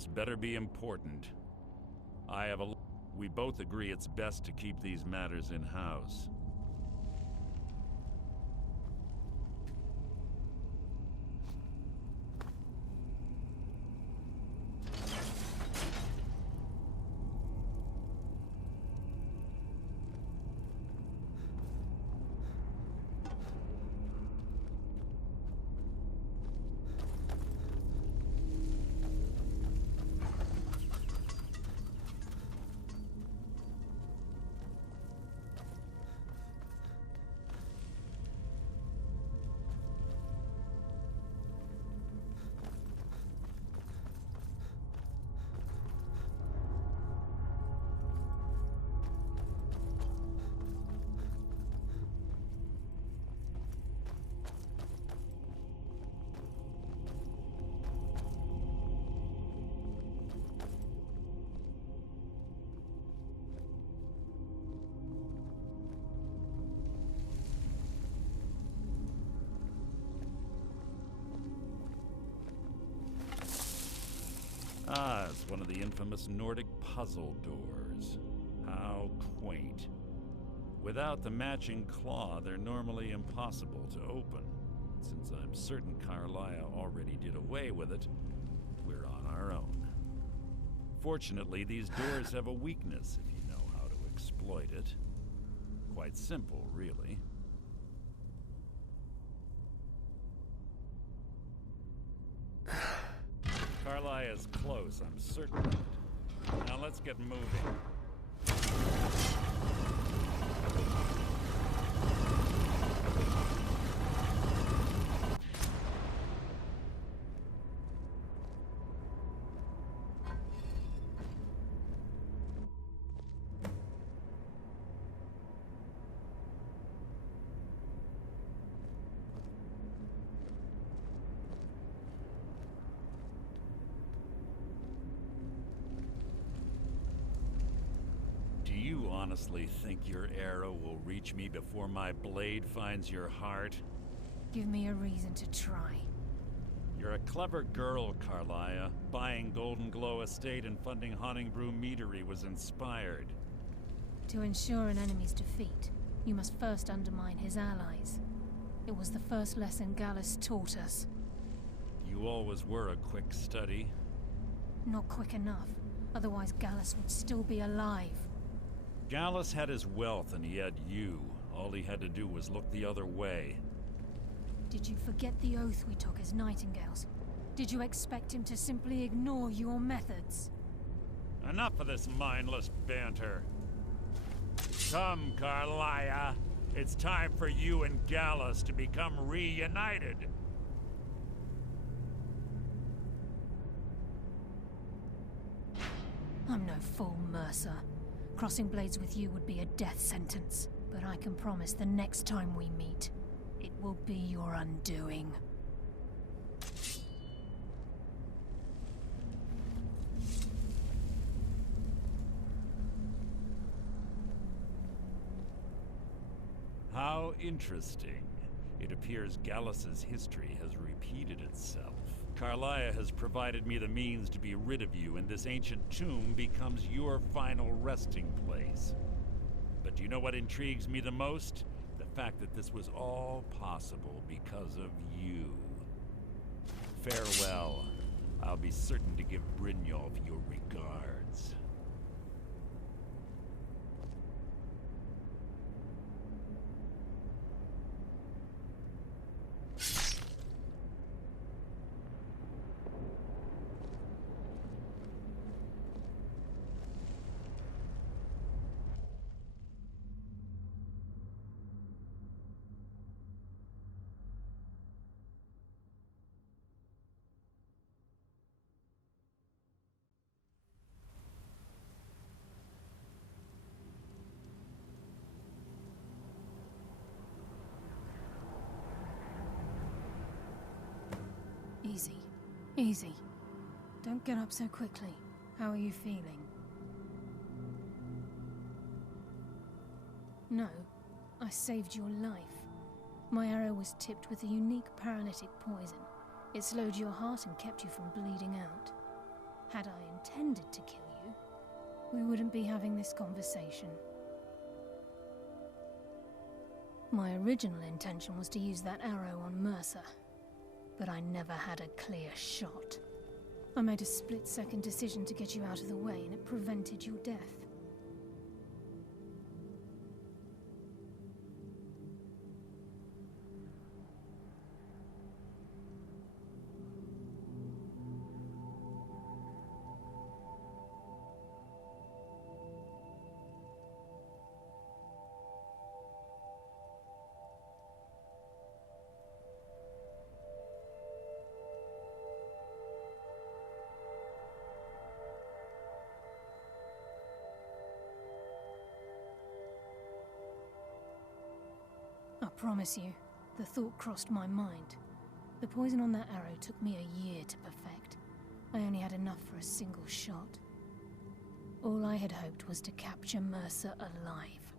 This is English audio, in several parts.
This better be important. We both agree it's best to keep these matters in-house. Ah, it's one of the infamous Nordic puzzle doors. How quaint. Without the matching claw, they're normally impossible to open. Since I'm certain Carlia already did away with it, we're on our own. Fortunately, these doors have a weakness if you know how to exploit it. Quite simple, really. Carlia is close, I'm certain of it. Now let's get moving. Do you honestly think your arrow will reach me before my blade finds your heart? Give me a reason to try. You're a clever girl, Carlia. Buying Golden Glow Estate and funding Honningbrew Meadery was inspired. To ensure an enemy's defeat, you must first undermine his allies. It was the first lesson Gallus taught us. You always were a quick study. Not quick enough, otherwise Gallus would still be alive. Gallus had his wealth and he had you. All he had to do was look the other way. Did you forget the oath we took as Nightingales? Did you expect him to simply ignore your methods? Enough of this mindless banter. Come, Carlia. It's time for you and Gallus to become reunited. I'm no fool, Mercer. Crossing blades with you would be a death sentence. But I can promise the next time we meet, it will be your undoing. How interesting. It appears Gallus's history has repeated itself. Carlia has provided me the means to be rid of you, and this ancient tomb becomes your final resting place. But do you know what intrigues me the most? The fact that this was all possible because of you. Farewell. I'll be certain to give Brynjolf your regards. Easy. Easy. Don't get up so quickly. How are you feeling? No. I saved your life. My arrow was tipped with a unique paralytic poison. It slowed your heart and kept you from bleeding out. Had I intended to kill you, we wouldn't be having this conversation. My original intention was to use that arrow on Mercer, but I never had a clear shot. I made a split-second decision to get you out of the way, and it prevented your death. I promise you, the thought crossed my mind. The poison on that arrow took me a year to perfect. I only had enough for a single shot. All I had hoped was to capture Mercer alive.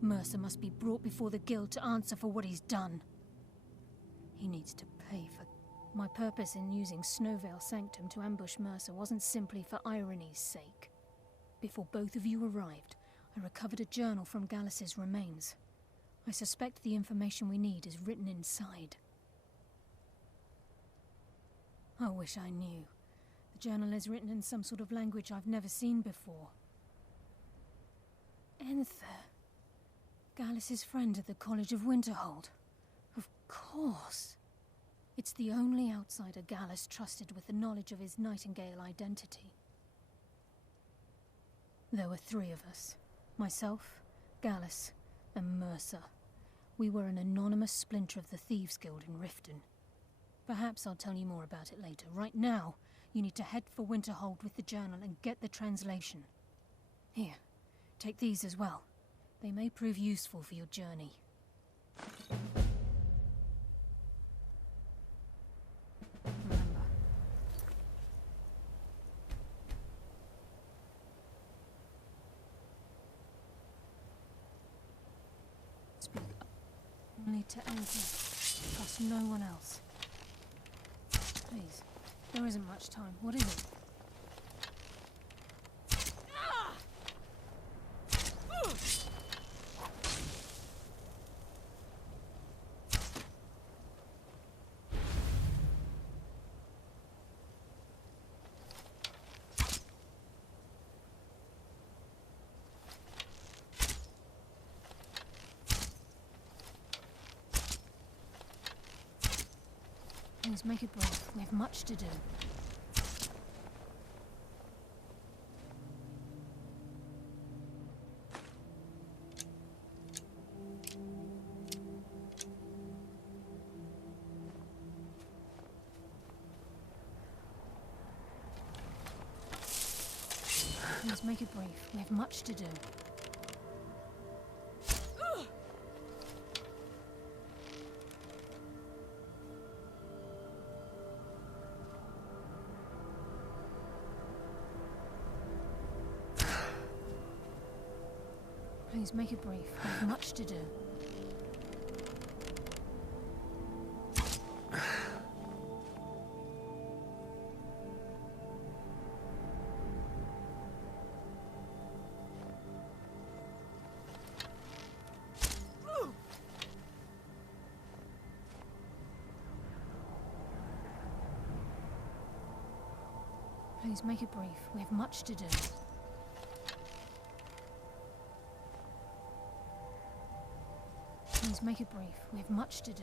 Mercer must be brought before the Guild to answer for what he's done. He needs to pay for... My purpose in using Snowvale Sanctum to ambush Mercer wasn't simply for irony's sake. Before both of you arrived, I recovered a journal from Gallus's remains. I suspect the information we need is written inside. I wish I knew. The journal is written in some sort of language I've never seen before. Enther. Gallus's friend at the College of Winterhold. Of course. It's the only outsider Gallus trusted with the knowledge of his Nightingale identity. There were 3 of us. Myself, Gallus, and Mercer. We were an anonymous splinter of the Thieves' Guild in Riften. Perhaps I'll tell you more about it later. Right now, you need to head for Winterhold with the journal and get the translation. Here, take these as well. They may prove useful for your journey. Remember. Speak only to Elder. Trust no one else. Please, there isn't much time. What is it? Please make it brief. We have much to do. Please make it brief. We have much to do. Please make it brief. We have much to do. Please make it brief. We have much to do. Please make it brief. We have much to do.